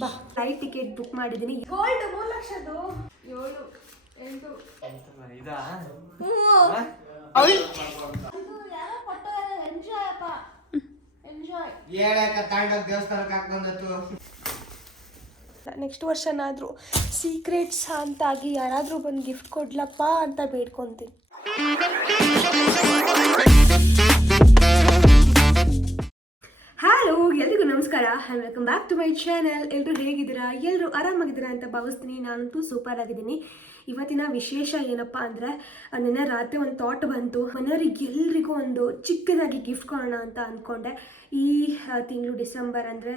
ಬಾ flight ticket book ಮಾಡಿದ್ದೀನಿ gold ಮೂರು ಲಕ್ಷದ್ದು? ಏಳು ಎಂಟು. ನೆಕ್ಸ್ಟ್ ವರ್ಷನಾದರೂ ಸೀಕ್ರೆಟ್ಸ್ ಅಂತಾಗಿ ಯಾರಾದರೂ ಬಂದು ಗಿಫ್ಟ್ ಕೊಡ್ಲಪ್ಪ ಅಂತ ಬೇಡ್ಕೊಂತೀನಿ. ಹಲೋ ಎಲ್ರಿಗೂ ನಮಸ್ಕಾರ. And welcome back to my channel ಎಲ್ಲರೂ ಹೇಗಿದ್ದೀರಾ? ಎಲ್ಲರೂ ಆರಾಮಾಗಿದ್ದೀರಾ ಅಂತ ಭಾವಿಸ್ತೀನಿ. ನಾನಂತೂ ಸೂಪರ್ ಆಗಿದ್ದೀನಿ. ಇವತ್ತಿನ ವಿಶೇಷ ಏನಪ್ಪ ಅಂದರೆ ನಿನ್ನೆ ರಾತ್ರಿ ಒಂದು ಥಾಟ್ ಬಂತು. ಮನೆಯವ್ರಿಗೆ ಎಲ್ರಿಗೂ ಒಂದು ಚಿಕ್ಕದಾಗಿ ಗಿಫ್ಟ್ ಕೊಡೋಣ ಅಂತ ಅಂದ್ಕೊಂಡೆ ಈ ತಿಂಗಳು ಡಿಸೆಂಬರ್ ಅಂದರೆ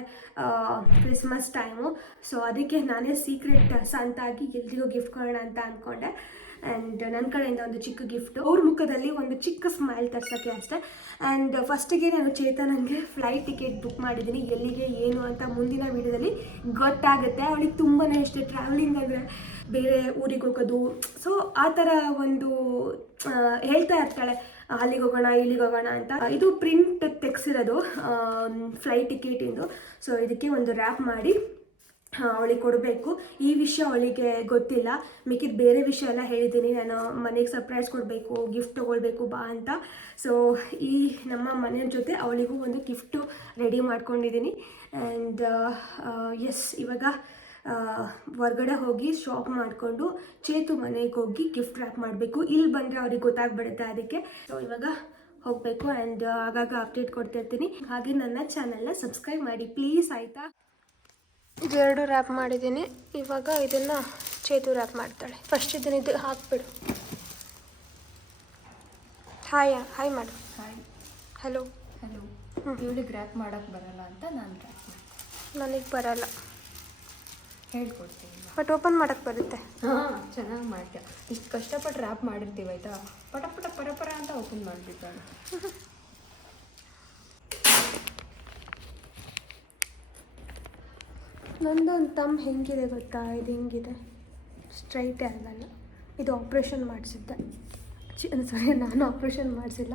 ಕ್ರಿಸ್ಮಸ್ ಟೈಮು ಸೊ ಅದಕ್ಕೆ ನಾನೇ ಸೀಕ್ರೆಟ್ ಸಂತಾಗಿ ಎಲ್ರಿಗೂ ಗಿಫ್ಟ್ ಕೊಡೋಣ ಅಂತ ಅಂದ್ಕೊಂಡೆ ಆ್ಯಂಡ್ ನನ್ನ ಕಡೆಯಿಂದ ಒಂದು ಚಿಕ್ಕ ಗಿಫ್ಟು ಅವ್ರ ಮುಖದಲ್ಲಿ ಒಂದು ಚಿಕ್ಕ ಸ್ಮೈಲ್ ತರ್ಸೋಕ್ಕೆ ಅಷ್ಟೇ. ಆ್ಯಂಡ್ ಫಸ್ಟಿಗೆ ನಾನು ಚೇತನಂಗೆ ಫ್ಲೈಟ್ ಟಿಕೆಟ್ ಬುಕ್ ಮಾಡಿದ್ದೀನಿ. ಎಲ್ಲಿಗೆ, ಏನು ಅಂತ ಮುಂದಿನ ವೀಡಿಯೋದಲ್ಲಿ ಗೊತ್ತಾಗುತ್ತೆ. ಅವಳಿಗೆ ತುಂಬಾ ಇಷ್ಟ ಟ್ರಾವೆಲಿಂಗ್ ಅಂದರೆ ಬೇರೆ ಊರಿಗೆ ಹೋಗೋದು. ಸೊ ಆ ಥರ ಒಂದು ಹೇಳ್ತಾ ಇರ್ತಾಳೆ. ಅಲ್ಲಿಗೆ ಹೋಗೋಣ, ಇಲ್ಲಿಗೆ ಹೋಗೋಣ ಅಂತ. ಇದು ಪ್ರಿಂಟ್ ತೆಗ್ಸಿರೋದು ಫ್ಲೈಟ್ ಟಿಕೆಟಿಂದು ಸೊ ಇದಕ್ಕೆ ಒಂದು ರ್ಯಾಪ್ ಮಾಡಿ. ಅವಳಿಗೆ ಕೊಡಬೇಕು. ಈ ವಿಷಯ ಅವಳಿಗೆ ಗೊತ್ತಿಲ್ಲ. ಮಿಕ್ಕಿದ ಬೇರೆ ವಿಷಯ ಎಲ್ಲ ಹೇಳಿದ್ದೀನಿ. ನಾನು ಮನೆಗೆ ಸರ್ಪ್ರೈಸ್ ಕೊಡಬೇಕು ಗಿಫ್ಟ್ ತೊಗೊಳ್ಬೇಕು, ಬಾ ಅಂತ. ಸೊ ಈ ನಮ್ಮ ಮನೆಯ ಜೊತೆ ಅವಳಿಗೂ ಒಂದು ಗಿಫ್ಟು ರೆಡಿ ಮಾಡ್ಕೊಂಡಿದ್ದೀನಿ. ಆ್ಯಂಡ್ ಎಸ್ ಇವಾಗ ಹೊರಗಡೆ ಹೋಗಿ ಶಾಪ್ ಮಾಡಿಕೊಂಡು ಚೇತು ಮನೆಗೆ ಹೋಗಿ ಗಿಫ್ಟ್ ರ್ಯಾಪ್ ಮಾಡಬೇಕು. ಇಲ್ಲಿ ಬಂದರೆ ಅವ್ರಿಗೆ ಗೊತ್ತಾಗ್ಬಿಡುತ್ತೆ ಅದಕ್ಕೆ. ಸೊ ಇವಾಗ ಹೋಗಬೇಕು. ಆ್ಯಂಡ್ ಆಗಾಗ ಅಪ್ಡೇಟ್ ಕೊಡ್ತಿರ್ತೀನಿ. ಹಾಗೆ ನನ್ನ ಚಾನಲ್ನ ಸಬ್ಸ್ಕ್ರೈಬ್ ಮಾಡಿ. ಪ್ಲೀಸ್ ಆಯಿತಾ? ಇದೆರಡು ರ್ಯಾಪ್ ಮಾಡಿದ್ದೀನಿ. ಇವಾಗ ಇದನ್ನು ಚೇತು ರ್ಯಾಪ್ ಮಾಡ್ತಾಳೆ. ಫಸ್ಟ್ ಇದನ್ನ ಇದು ಹಾಕ್ಬಿಡು. ಹಾಯ್ ಹಾಯ್ ಮಾಡು ಹಾಯ್ ಹಲೋ ಹಲೋ ಇವಳಿಗೆ ರ್ಯಾಪ್ ಮಾಡೋಕ್ಕೆ ಬರಲ್ಲ ಅಂತ ನಾನು ರ್ಯಾಪ್ ನನಗೆ ಬರಲ್ಲ. ಹೇಳ್ಕೊಡ್ತೀನಿ. ಬಟ್ ಓಪನ್ ಮಾಡೋಕ್ಕೆ ಬರುತ್ತೆ. ಹಾಂ ಚೆನ್ನಾಗಿ ಮಾಡ್ತೀಯ. ಇಷ್ಟು ಕಷ್ಟಪಟ್ಟು ರ್ಯಾಪ್ ಮಾಡಿರ್ತೀವಿ ಆಯಿತಾ? ಪಟ ಪಟ ಪರ ಪರ ಅಂತ ಓಪನ್ ನಂದೊಂದು ತಮ್ಮ ಹೆಂಗಿದೆ ಗೊತ್ತಾ? ಇದು ಹೆಂಗಿದೆ? ಸ್ಟ್ರೈಟೇ ಅಲ್ಲ ಇದು ಆಪ್ರೇಷನ್ ಮಾಡಿಸಿದ್ದೆ. ಚಿ ಸಾರಿ ನಾನು ಆಪ್ರೇಷನ್ ಮಾಡಿಸಿಲ್ಲ.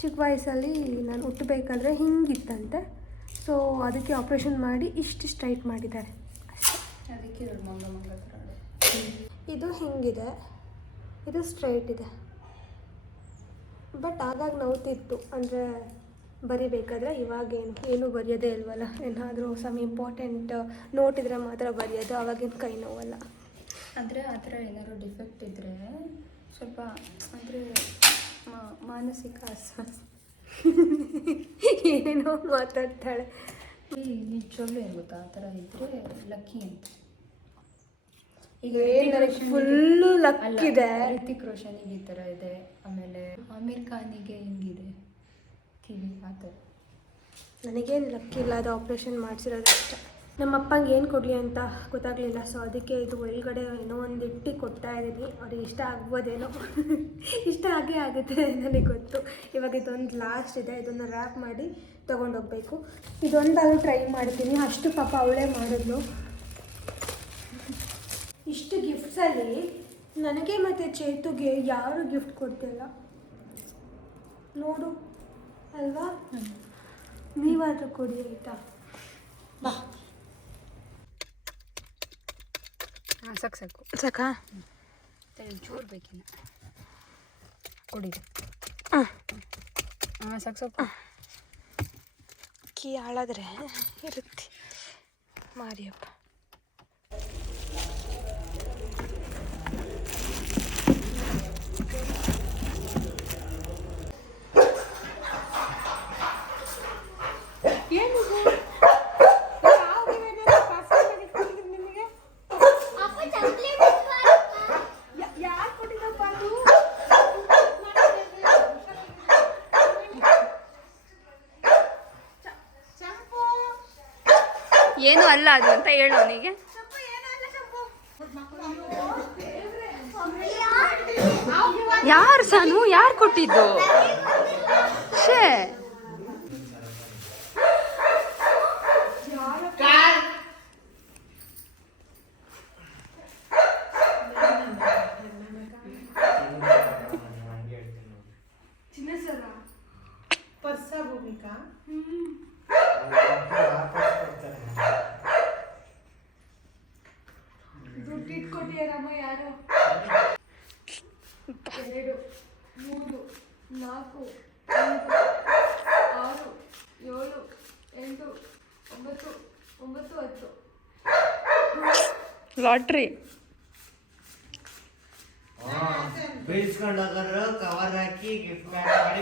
ಚಿಕ್ಕ ವಯಸ್ಸಲ್ಲಿ ನಾನು ಹುಟ್ಟಬೇಕಾದ್ರೆ ಹಿಂಗಿತ್ತಂತೆ. ಸೊ ಅದಕ್ಕೆ ಆಪ್ರೇಷನ್ ಮಾಡಿ ಇಷ್ಟು ಸ್ಟ್ರೈಟ್ ಮಾಡಿದ್ದಾರೆ. ಅದಕ್ಕೆ ಇದು ಹಿಂಗಿದೆ. ಇದು ಸ್ಟ್ರೈಟ್ ಇದೆ. ಬಟ್ ಆಗಾಗ ನೋವುತ್ತಿತ್ತು ಅಂದರೆ ಬರಿಬೇಕಾದ್ರೆ ಇವಾಗೇನು ಏನೂ ಬರೆಯೋದೇ ಇಲ್ವಲ್ಲ? ಏನಾದರೂ ಸಮ್ ಇಂಪಾರ್ಟೆಂಟ್ ನೋಟ್ ಇದ್ರೆ ಮಾತ್ರ ಬರೆಯೋದು ಅವಾಗಿನ ಕೈ ನೋವಲ್ಲ. ಅಂದರೆ ಆ ಥರ ಏನಾದರೂ ಡಿಫೆಕ್ಟ್ ಇದ್ದರೆ ಸ್ವಲ್ಪ ಅಂದರೆ ಮಾನಸಿಕ ಅಸ್ವಸ್ಥ. ಏನೋ ಮಾತಾಡ್ತಾಳೆ. ಈ ನಿಜವಾಗ್ಲೂ ಏನು ಗೊತ್ತಾ? ಆ ಥರ ಇದ್ದರೆ ಲಕ್ಕಿ ಅಂತ. ಈಗ ಫುಲ್ಲು ಲಕ್ಕಿದೆ ಇದೆ. ರೋಷನಿಗೆ ಈ ಥರ ಇದೆ. ಆಮೇಲೆ ಆಮಿರ್ ಖಾನಿಗೆ ಹಿಂಗಿದೆ? ಕಿವಿ ಆ ನನಗೇನು ಲಕ್ಕಿ ಇಲ್ಲ ಅದು ಆಪ್ರೇಷನ್ ಮಾಡಿಸಿರೋದು ಅಷ್ಟೇ. ನಮ್ಮ ಅಪ್ಪಂಗೆ ಏನು ಕೊಡಲಿ ಅಂತ ಗೊತ್ತಾಗಲಿಲ್ಲ. ಸೊ ಅದಕ್ಕೆ ಇದು ಒಳಗಡೆ ಏನೋ ಒಂದು ಇಟ್ಟು ಕೊಡ್ತಾ ಇದ್ದೀನಿ. ಅವ್ರಿಗೆ ಇಷ್ಟ ಆಗ್ಬೋದೇನೋ. ಇಷ್ಟ ಆಗೇ ಆಗುತ್ತೆ ನನಗೆ ಗೊತ್ತು. ಇವಾಗ ಇದೊಂದು ಲಾಸ್ಟ್ ಇದೆ. ಇದನ್ನು ರ್ಯಾಪ್ ಮಾಡಿ ತೊಗೊಂಡೋಗ್ಬೇಕು. ಇದೊಂದಾದ್ರೂ ಟ್ರೈ ಮಾಡ್ತೀನಿ. ಅಷ್ಟು ಪಾಪ ಅವಳೇ ಮಾಡಿದ್ಲು. ಇಷ್ಟು ಗಿಫ್ಟ್ಸಲ್ಲಿ ನನಗೆ ಮತ್ತು ಚೇತುಗೆ ಯಾರು ಗಿಫ್ಟ್ ಕೊಡ್ತಿಲ್ಲ? ನೋಡು. ಅಲ್ವಾ? ನೀವಾದರೂ ಕೊಡಿ ಆಯಿತಾ? ಬಾ. ಹಾಂ ಸಾಕು ಸಾಕು. ಸಾಕಾ? ಚೂರು ಬೇಕಿನ. ಕೊಡಿ. ಹಾಂ ಹಾಂ ಸಾಕು ಸಾಕು. ಕೀ ಹಾಳಾದ್ರೆ ಇರುತ್ತೆ. ಮಾರಿಯಪ್ಪ. ಏನು ಅಲ್ಲ ಅದು ಅಂತ ಹೇಳು ಅವನಿಗೆ. ಯಾರು ಸಾನು? ಯಾರು ಕೊಟ್ಟಿದ್ದು? ಶೇ ಲಾಟ್ರಿ. ಕವರ್ ಹಾಕಿ ಗಿಫ್ಟ್ ಮಾಡಿ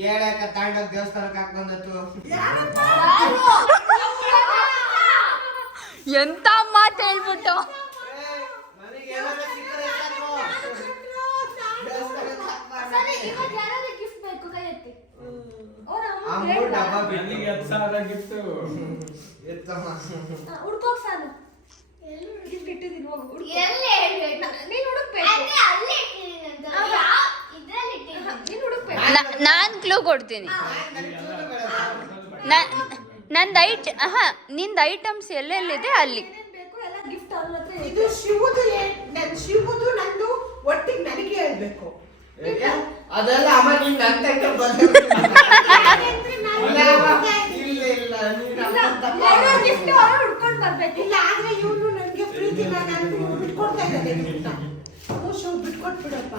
ಹೇಳಕ್ಕ ತಾಂಡೋಗ್ ದೇವಸ್ಥಾನಕ್ಕೆ ಹಾಕೊಂಡತ್ತು ಎಂತ ಮಾತು ಹೇಳ್ಬಿಟ್ಟು. ನನಗೆ ಏನಾದ್ರು ಸಿಕ್ಕರೆ ಸಾಕು. ದೇವಸ್ಥಾನಕ್ಕೆ ಹಾಕ್ಬಾರ್ದು. ಡಬ್ಬ ನನಗೆ ಹತ್ತು ಸಾವಿರ ಗಿಫ್ಟ್ ಎತ್ತಮ್ಮ. ಹುಡ್ಕೋಕ್ ಸಾಲು. ಗಿಫ್ಟ್ ಇಟ್ಟಿದ್ದೀನಿ ಹೋಗು ಹುಡ್ಕೋ. ನೀನ್ ಹುಡುಕ್ಬೇಕು. ನೀನ್ ಹುಡುಕ್ಬೇಕು. ನಾನು ಕ್ಲೂ ಕೊಡ್ತೀನಿ. ನಂದ್. ನಂದು ಐಟ್ ಹಾ ನಿಂದು ಐಟಮ್ಸ್ ಎಲ್ಲೆಲ್ಲಿದೆ? ಅಲ್ಲಿ. ಏನೇನ್ ಬೇಕು ಎಲ್ಲ ಗಿಫ್ಟ್ ಅವ್ರ ಹತ್ರ ಇದೆ. ಇದು ಶಿವದು ಶಿವದು ನನ್ ಶಿವುದು ನಂದು ಒಟ್ಟಿಗೆ ನನಗೆ ಹೇಳ್ಬೇಕು? ಅದೆಲ್ಲ ಅಮ್ಮ ನಿನ್ ಅಂತಕ್ಕೆ ತನಕ ಬಂದಿರ್ತೀನಿ. ಇಲ್ಲ ಇಲ್ಲ ಇಲ್ಲ ನೀನ್ ಅಮ್ಮ ಗಿಫ್ಟ್ ಅವ್ರು ಹುಡ್ಕೊಂಡ್ ಬರ್ಬೇಕು. ಇಲ್ಲ ಆದ್ರೆ ಇವನು ನನಗೆ ಪ್ರೀತಿ ನಾನು ಬಿಟ್ಕೊಡ್ತಾ ಇದ್ದಾನೆ ಗಿಫ್ಟ್ ಶಿವ್ ಬಿಟ್ಕೊಟ್ಬಿಡಪ್ಪ.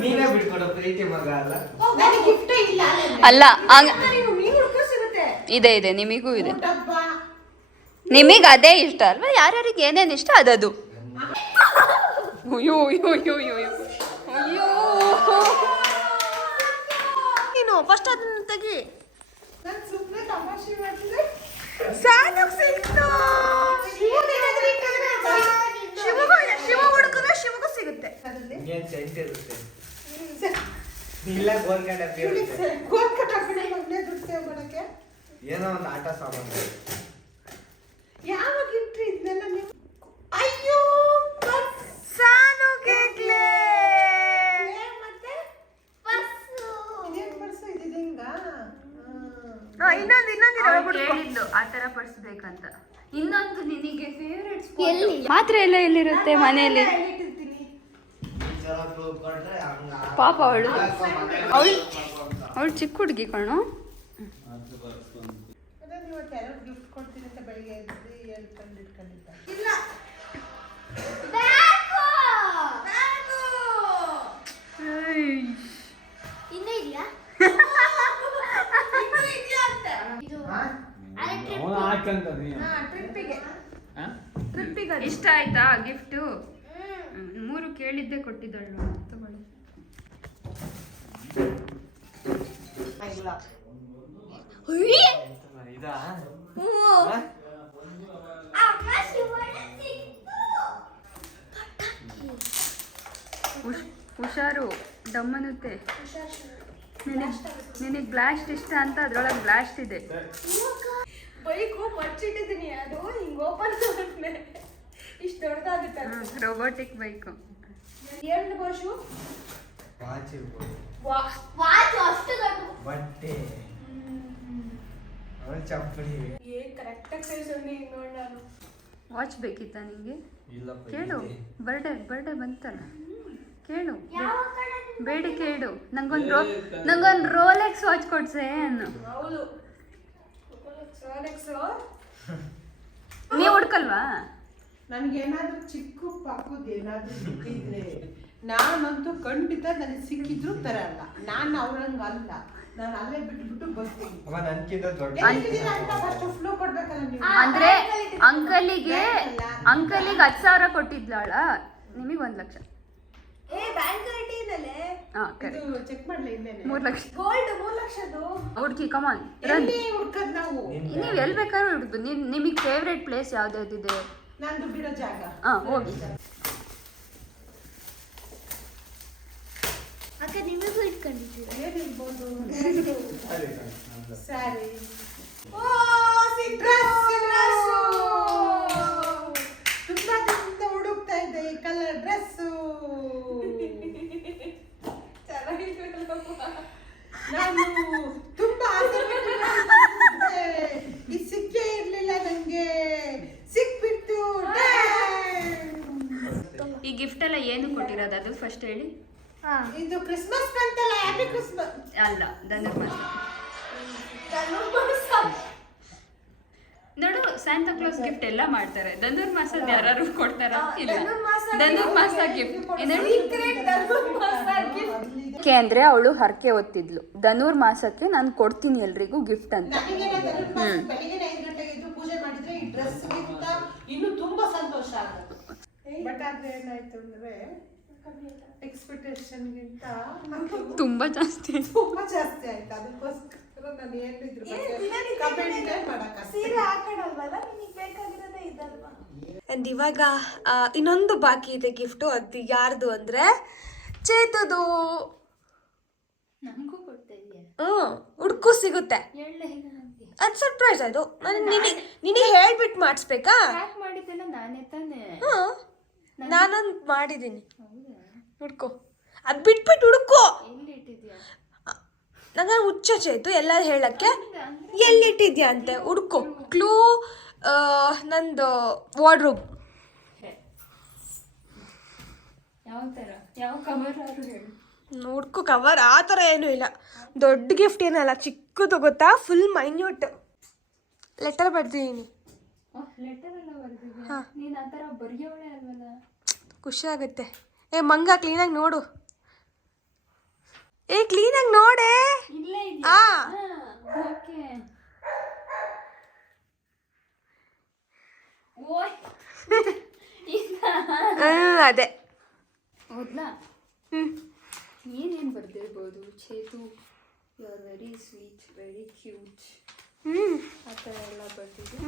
ನೀನೇ ಬಿಟ್ಕೊಡು ಪ್ರೀತಿ ಮಗ ಅಲ್ಲ. ನನಗೆ ಗಿಫ್ಟ್ ಇಲ್ಲ ಅಲ್ಲ ಹಂಗ ನೀವು ನೀನ್ ಸಿಗುತ್ತೆ. ಇದೆ ಇದೆ ನಿಮಗೂ ಇದೆ. ನಿಮಗೆ ಅದೇ ಇಷ್ಟ ಅಲ್ವಾ? ಯಾರ್ಯಾರಿಗೆ ಏನೇನು ಇಷ್ಟ ಅದದು. ಅಯ್ಯೋ ಅಯ್ಯೋ ಅಯ್ಯೋ ಅಯ್ಯೋ ಅಯ್ಯೋ. ಅಯ್ಯೋ. ನೀನು ಫಸ್ಟ್ ಅದನ್ನ ತೆಗಿ. ಸಾಲಕ್ ಸಿಕ್ತು. ಶಿವಗೂ ಶಿವ ಹುಡುಕಿದ್ರೆ ಶಿವಗೂ ಸಿಗುತ್ತೆ. ಇಲ್ಲ ಇರುತ್ತೆ. ಗೋಲ್ಕಟ್ ಹಾಕ್ಬಿಡಿ ಮೊದಲೇ ದುಡ್ಡು ಸೇವ್ ಮಾಡಕ್ಕೆ. ಏನೋ ಒಂದು ಆಟ ಸಾಮಾನು. ಯಾವಾಗ ಇಟ್ರಿ ಇದನ್ನೆಲ್ಲ ನೀವು? ಅಯ್ಯೋ. ಸಾನು ಕೇಕ್ಲೆ ಏ, ಮತ್ತೆ? ಇದೇನ್ ಪರ್ಸು? ಇದಿದೆ ಹಿಂಗ? ಇನ್ನೊಂದು ಇನ್ನೊಂದು ಹೇಳಿದ್ಲು ಆ ತರ ಪಡಿಸ್ಬೇಕಂತ ಇನ್ನೊಂದು ನಿನಗೆ ಫೇವ್ರೆಟ್ ಮಾತ್ರ ಎಲ್ಲ ಎಲ್ಲಿರುತ್ತೆ ಮನೆಯಲ್ಲಿ? ಪಾಪ ಅವಳು. ಅವಳು ಅವಳು ಚಿಕ್ಕ ಹುಡುಗಿ ಕಣು. ನೀನು ಟ್ರಿಪ್ಪಿಗೆ? ಟ್ರಿಪ್ಪಿಗೆ ಇಷ್ಟ ಆಯ್ತಾ ಗಿಫ್ಟು ಮೂರು ಕೇಳಿದ್ದೆ ಕೊಟ್ಟಿದ್ದಳು ತಗೊಳ್ಳಿ. ಇದಾ? ಹುಷ್- ಹುಷಾರು ಡಮ್ಮನುತ್ತೆ ನಿನಗೆ ಬ್ಲಾಸ್ಟ್ ಇಷ್ಟ ಅಂತ ಅದ್ರೊಳಗೆ ಬ್ಲಾಸ್ಟ್ ಇದೆ. ಬೈಕು ಮಚ್ಚಿಟ್ಟಿದ್ದೀನಿ ಅದು ಹಿಂಗೆ ಓಪನ್ ಮಾಡಿದ್ಮೇಲೆ ಇಷ್ಟು ದೊಡ್ಡದಾಗುತ್ತೆ ಅದು. ರೋಬೋಟಿಕ್ ಬೈಕು ಎರಡು ವರ್ಷ ವಾಚ್ ಇರ್ಬೋದು. ದೊಡ್ಡ. ಬಟ್ಟೆ. ಅವಳು ಚಪ್ಪಲಿ. ಏ ಕರೆಕ್ಟಾಗಿ ಕಳ್ಸೋಣಿ ನೋಡಿ ನಾನು. ವಾಚ್ ಬೇಕಿತ್ತಾ ನಿಂಗೆ? ಕೇಳು. ಬರ್ಡೇ ಬರ್ಡೇ ಬಂತಲ್ಲ. ಕೇಳು. ಬೇಡಿ ಕೇಳು. ನಂಗೊಂದು ರೋ ನಂಗೊಂದು ರೋಲೆಕ್ಸ್ ವಾಚ್ ಕೊಡ್ಸೆ ಅನ್ನು. ನೀವು ಹುಡ್ಕಲ್ವಾ? ನನಗೇನಾದ್ರೂ ಚಿಕ್ಕ ಪಕ್ಕದ ಏನಾದ್ರೂ ಸಿಕ್ಕಿದ್ರೆ ನಾನಂತೂ ಖಂಡಿತ ನನಗೆ ಸಿಕ್ಕಿದ್ರು ತರಲ್ಲ ನಾನು ಅವ್ರಂಗ ಅಲ್ಲ. ನಾನು ಅಲ್ಲೇ ಬಿಟ್ಬಿಟ್ಟು ಬರ್ತೀನಿ. ನನ್ಕಿಂತ ದೊಡ್ಡ ಎಲ್ಲಿದ್ದೀರಾ ಅಂತ ಫಸ್ಟ್ ಫ್ಲೋ ಕೊಡ್ಬೇಕಲ್ಲ ನೀವು? ಅಂದ್ರೆ ಅಂಕಲಿಗೆ ಅಂಕಲಿಗೆ ಹತ್ತು ಸಾವಿರ ಕೊಟ್ಟಿದ್ಲಾಳ ನಿಮಗೆ ಒಂದು ಲಕ್ಷ. ಮೂರು ಲಕ್ಷ. ಗೋಲ್ಡ್ ಮೂರು ಲಕ್ಷದು ಹುಡುಕಿ ಕಮಾನ್ ರನ್ ಎಲ್ ಹುಡ್ಕದ್ ನಾವು? ನೀವು ಎಲ್ಲಿ ಬೇಕಾದ್ರೂ ಹುಡುಕು ನಿಮ್ ನಿಮಗೆ ಫೇವ್ರೆಟ್ ಪ್ಲೇಸ್ ಯಾವ್ದಾವ್ದಿದೆ ಜಾಗ. ಹಾ ಹೋಗಿ. ಅಕ್ಕ ನಿಮಗೂ ಇಟ್ಕೊಂಡಿದ್ದೀರಾ ಮಾಡ್ತಾರೆ. ಧನುರ್ಮಾಸದ ಯಾರು ಕೊಡ್ತಾರ ಇಲ್ಲ. ಧನುರ್ಮಾಸ ಗಿಫ್ಟ್ ಕೆ ಅಂದ್ರೆ ಅವಳು ಹರಕೆ ಹೊತ್ತಿದ್ಲು. ಧನುರ್ ಮಾಸಕ್ಕೆ ನಾನು ಕೊಡ್ತೀನಿ ಎಲ್ರಿಗೂ ಗಿಫ್ಟ್ ಅಂತ. ನನಗೆ ಬೆಳಿಗ್ಗೆ ಐದು ಗಂಟೆಗೆ ಎದ್ದು ಪೂಜೆ ಮಾಡಿದ್ರೆ ಈ ಡ್ರೆಸ್ ಇನ್ನೂ ತುಂಬಾ ಸಂತೋಷ ಆಗುತ್ತೆ. ಬಟ್ ಆದ್ರೆ ಏನಾಯ್ತು ಅಂದ್ರೆ ಎಕ್ಸ್ಪೆಕ್ಟೇಷನ್ಗಿಂತ ತುಂಬ ಜಾಸ್ತಿ ತುಂಬಾ ಜಾಸ್ತಿ ಆಯ್ತು. ಅದಕ್ಕೋಸ್ಕರ ನಾನು ಏನು ಸೀರೆ ಬಗ್ಗೆ ಕಮೆಂಟ್ ಅಂಡ್ ಇವಾಗ ಇನ್ನೊಂದು ಬಾಕಿ ಇದೆ ಗಿಫ್ಟು ಅದು ಯಾರ್ದು ಅಂದ್ರೆ ಚೇತದು. ಹ್ಞೂ ಹುಡ್ಕು ಸಿಗುತ್ತೆ. ಅದ್ ಸರ್ಪ್ರೈಸ್ ಅದು. ನಾನು ನಿನಗೆ ನಿನಗೆ ಹೇಳ್ಬಿಟ್ಟು ಮಾಡಿಸ್ಬೇಕಾ? ಹ್ಞೂ ನಾನೊಂದು ಮಾಡಿದ್ದೀನಿ ಹುಡ್ಕೋ ಅದು ಬಿಟ್ಬಿಟ್ಟು ಹುಡ್ಕೋ ನಂಗೆ ಹುಚ್ಚ ಚೇತು ಎಲ್ಲ ಹೇಳಕ್ಕೆ ಎಲ್ಲಿಟ್ಟಿದ್ಯಾ ಅಂತೆ? ಹುಡ್ಕೋ ಕ್ಲೂ ನಂದು ವಾರ್ಡ್ರೂಬ್. ನೋಡ್ಕೊ ಕವರ್ ಆ ಥರ ಏನೂ ಇಲ್ಲ. ದೊಡ್ಡ ಗಿಫ್ಟ್ ಏನಲ್ಲ ಚಿಕ್ಕದು ಗೊತ್ತಾ? ಫುಲ್ ಮೈನ್ಯೂಟ್ ಲೆಟರ್ ಬರ್ದಿದ್ದೀನಿ ಖುಷಿ ಆಗುತ್ತೆ ಏ ಮಂಗ ಕ್ಲೀನಾಗಿ ನೋಡು. ಏ ಕ್ಲೀನಾಗಿ ನೋಡೆ. ಇಲ್ಲೇ ಆ ಓಕೆ ಓಯ್ ಹ್ಮ್, ಅದೇ ಹೌದಾ ಹ್ಮ್ ಏನೇನು ಬರ್ದಿರ್ಬೋದು Chetu you are very sweet very cute hmm. ಆ ಥರ ಎಲ್ಲ ಬರ್ತಿದ್ದೆ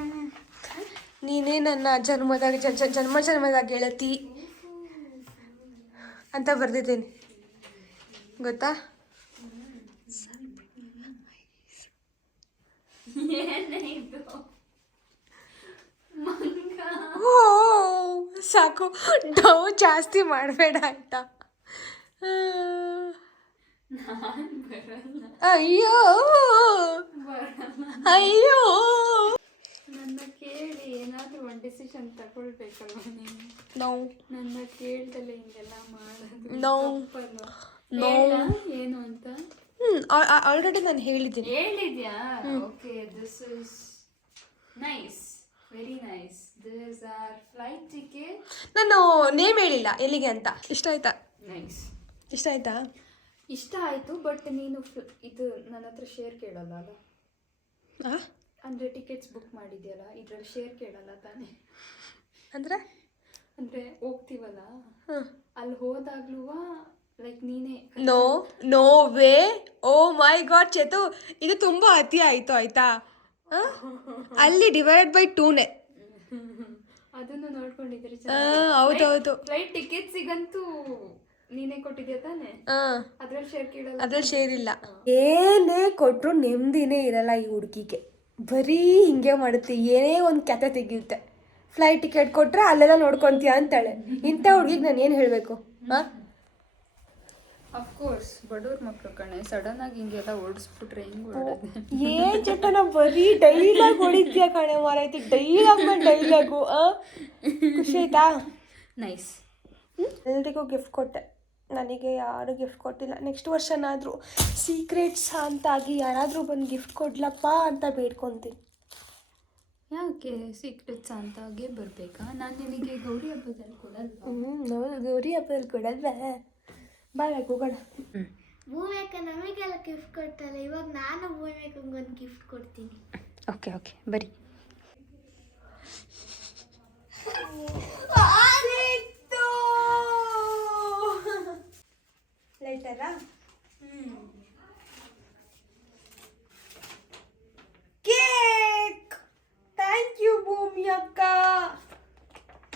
ನೀನೇ ನನ್ನ ಜನ್ಮದಾಗ ಜ- ಜ- ಜನ್ಮ ಜನ್ಮದ ಗೆಳತಿ ಅಂತ ಬರ್ದಿದ್ದೀನಿ. ಗೊತ್ತಾ? ಓ ಸಾಕು. ಡೌ ಜಾಸ್ತಿ ಮಾಡಬೇಡ ಆಯ್ತಾ? ಆ, ಅಯ್ಯೋ ಅಯ್ಯೋ. ನನ್ನ ಕೇಳಿ ಏನಾದರೂ ಒಂದು ಡಿಸಿಷನ್ ತಗೊಳ್ಬೇಕಲ್ವ ನೀನು? ನೋ ನನ್ನ ಕೇಳ್ದಲೆ ಹಿಂಗೆಲ್ಲ ಮಾಡೋದು? No. ಹೇಳಾ ಏನು ಅಂತ? ಹ್ಮ್ ಆಲ್ರೆಡಿ ನಾನು ಹೇಳಿದ್ದೀನಿ. ಹೇಳಿದ್ಯಾ? Okay this is nice very nice this are flight ticket ನಾನು ನೇಮ್ ಹೇಳಿಲ್ಲ ಎಲ್ಲಿಗೆ ಅಂತ. ಇಷ್ಟ ಆಯ್ತಾ? ನೈಸ್ ಇಷ್ಟ ಆಯ್ತಾ? ಇಷ್ಟ ಆಯಿತು ಬಟ್ ನೀನು ಇದು ನನ್ನ ಹತ್ರ ಶೇರ್ ಕೇಳಲ್ಲ ಅಲ್ಲ? ಅಂದರೆ ಟಿಕೆಟ್ಸ್ ಬುಕ್ ಮಾಡಿದ್ಯಲ್ಲ ಇದರಲ್ಲಿ ಶೇರ್ ಕೇಳಲ್ಲ ತಾನೇ? ಅಂದ್ರೆ? ಅಂದರೆ ಹೋಗ್ತೀವಲ್ಲ? ಅಲ್ಲಿ ಹೋದಾಗ್ಲೂ ಲೈಕ್ ನೀನೇ no no way oh my God Chetu ಇದು ತುಂಬಾ ಅತಿ ಆಯ್ತು ಆಯ್ತಾ? ಅಲ್ಲಿ ಡಿವೈಡ್ ಬೈ ಟೂನೇ ಅದನ್ನು ನೋಡ್ಕೊಂಡಿದ್ರೆ ಹೌದೌದು ಫ್ಲೈಟ್ ಟಿಕೆಟ್ಸಿಗಂತೂ ನೀನೇ ಕೊಟ್ಟಿದ್ಯಾ ತಾನೇ? ಅದ್ರಲ್ಲಿ ಶೇರ್ ಕೇಳಲ್ಲ ಅದ್ರಲ್ಲಿ ಶೇರ್ ಇಲ್ಲ. ಏನೇ ಕೊಟ್ರು ನೆಮ್ಮದಿನೇ ಇರಲ್ಲ ಈ ಹುಡುಗಿಗೆ. ಬರೀ ಹಿಂಗೆ ಮಾಡುತ್ತೆ ಏನೇ ಒಂದು ಕತೆ ತೆಗಿಯುತ್ತೆ. ಫ್ಲೈಟ್ ಟಿಕೆಟ್ ಕೊಟ್ರೆ ಅಲ್ಲೆಲ್ಲ ನೋಡ್ಕೊಂತೀಯ ಅಂತಾಳೆ. ಇಂಥ ಹುಡುಗಿಗೆ ನಾನು ಏನು ಹೇಳಬೇಕು? ಹಾಂ? ಅಫ್ಕೋರ್ಸ್ ಬಡವ್ರ ಮಕ್ಕಳು ಕಣೆ ಸಡನ್ ಆಗಿ ಹಿಂಗೆಲ್ಲ ಓಡಿಸ್ಬಿಟ್ರೆ ಹೆಂಗ್ ಓಡೋದು? ಏನ್ ಚಟನ ಬರೀ ಡೈಲಾಗ್ ಹೊಡಿತೀಯ ಕಣೆ ಮಾರೈತಿ ಡೈಲಾಗ್ ಮೇಲೆ ಡೈಲಾಗು ಖುಷಿ ಆಯ್ತಾ? ನೈಸ್ ಎಲ್ರಿಗೂ ಗಿಫ್ಟ್ ಕೊಟ್ಟೆ. ನನಗೆ ಯಾರು ಗಿಫ್ಟ್ ಕೊಟ್ಟಿಲ್ಲ. ನೆಕ್ಸ್ಟ್ ವರ್ಷನಾದರೂ ಸೀಕ್ರೆಟ್ಸ್ ಅಂತಾಗಿ ಯಾರಾದರೂ ಬಂದು ಗಿಫ್ಟ್ ಕೊಡ್ಲಪ್ಪ ಅಂತ ಬೇಡ್ಕೊತೀನಿ. ಯಾಕೆ ಸೀಕ್ರೆಟ್ಸ್ ಅಂತಾಗೆ ಬರಬೇಕಾ? ನಾನು ನಿನಗೆ ಗೌರಿ ಹಬ್ಬದಲ್ಲಿ ಕೊಡಲ್ವಾ? ಹ್ಞೂ ಗೌರಿ ಹಬ್ಬದಲ್ಲಿ ಕೊಡಲ್ವಾ? ಬಾಯ್ ಹೋಗೋಣ ಭೂಮಿಕ ನಮಗೆಲ್ಲ ಗಿಫ್ಟ್ ಕೊಡ್ತಾರೆ ಇವಾಗ ನಾನು ಭೂಮಿಕಂಗೆ ಒಂದು ಗಿಫ್ಟ್ ಕೊಡ್ತೀನಿ. ಓಕೆ ಓಕೆ ಬರಿ. ಲೈಟರಾ ಕೇಕ್! ಥ್ಯಾಂಕ್ ಯು ಭೂಮಿ ಅಕ್ಕ.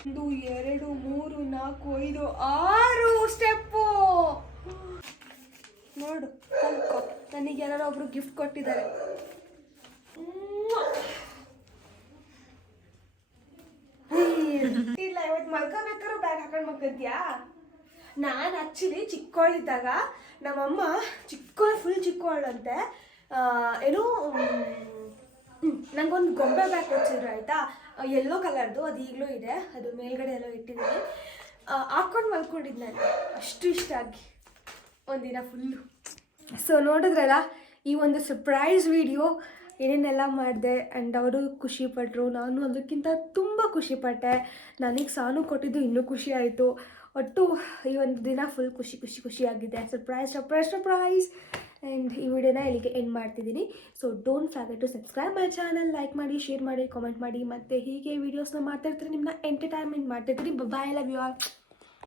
ಒಂದು, ಎರಡು, ಮೂರು, ನಾಲ್ಕು, ಐದು, ಆರು ಸ್ಟೆಪ್ಪು ನೋಡು ಕಲ್ಕೊ ನನಗೆ ಯಾರೋ ಒಬ್ರು ಗಿಫ್ಟ್ ಕೊಟ್ಟಿದ್ದಾರೆ. ಇಲ್ಲ, ಇವತ್ತು ಮಲ್ಕೋಬೇಕಾದ್ರೂ ಬ್ಯಾಗ್ ಹಾಕೊಂಡು ಮಲ್ಕೊಂತೀಯಾ? ನಾನು ಆ್ಯಕ್ಚುಲಿ ಚಿಕ್ಕವಳಿದ್ದಾಗ ನಮ್ಮಮ್ಮ ಚಿಕ್ಕವಳು ಫುಲ್ ಚಿಕ್ಕವಳಂತೆ ಏನು ಏನೋ ನಂಗೊಂದು ಗೊಂಬೆ ಬ್ಯಾಗ್ ಕೊಡ್ಸಿದ್ರು, ಆಯಿತಾ? ಎಲ್ಲೋ ಕಲರ್ದು ಅದು ಈಗಲೂ ಇದೆ. ಅದು ಮೇಲ್ಗಡೆ ಎಲ್ಲೋ ಇಟ್ಟಿದ್ದೀನಿ. ಹಾಕ್ಕೊಂಡು ಮಲ್ಕೊಂಡಿದ್ದು ನಾನು. ಅಷ್ಟು ಇಷ್ಟ ಆಗಿ. ಒಂದಿನ ಫುಲ್ಲು ಸೊ ನೋಡಿದ್ರಲ್ಲ, ಈ ಒಂದು ಸರ್ಪ್ರೈಸ್ ವಿಡಿಯೋ ಏನೇನೆಲ್ಲ ಮಾಡಿದೆ ಆ್ಯಂಡ್ ಅವರು ಖುಷಿಪಟ್ಟರು ನಾನು ಅದಕ್ಕಿಂತ ತುಂಬ ಖುಷಿಪಟ್ಟೆ ನನಗೆ ಸಾನು ಕೊಟ್ಟಿದ್ದು ಇನ್ನೂ ಖುಷಿ ಆಯಿತು. ಒಟ್ಟು ಈ ಒಂದು ದಿನ ಫುಲ್ ಖುಷಿ ಖುಷಿ ಖುಷಿಯಾಗಿದೆ ಸರ್ಪ್ರೈಸ್ ಸರ್ಪ್ರೈಸ್ ಸರ್ಪ್ರೈಸ್ ಆ್ಯಂಡ್ ಈ ವಿಡಿಯೋನ ಇಲ್ಲಿಗೆ ಎಂಡ್ ಮಾಡ್ತಿದ್ದೀನಿ. So don't forget to subscribe my channel like ಮಾಡಿ ಶೇರ್ ಮಾಡಿ ಕಾಮೆಂಟ್ ಮಾಡಿ. ಮತ್ತು ಹೀಗೆ ವೀಡಿಯೋಸ್ನ ಮಾಡ್ತಾ ಇರ್ತೀನಿ ನಿಮ್ಮನ್ನ ಎಂಟರ್ಟೈನ್ಮೆಂಟ್ ಮಾಡ್ತಾ ಇರ್ತೀನಿ ಬಾಯ್ ಲವ್ ಯು ಆಲ್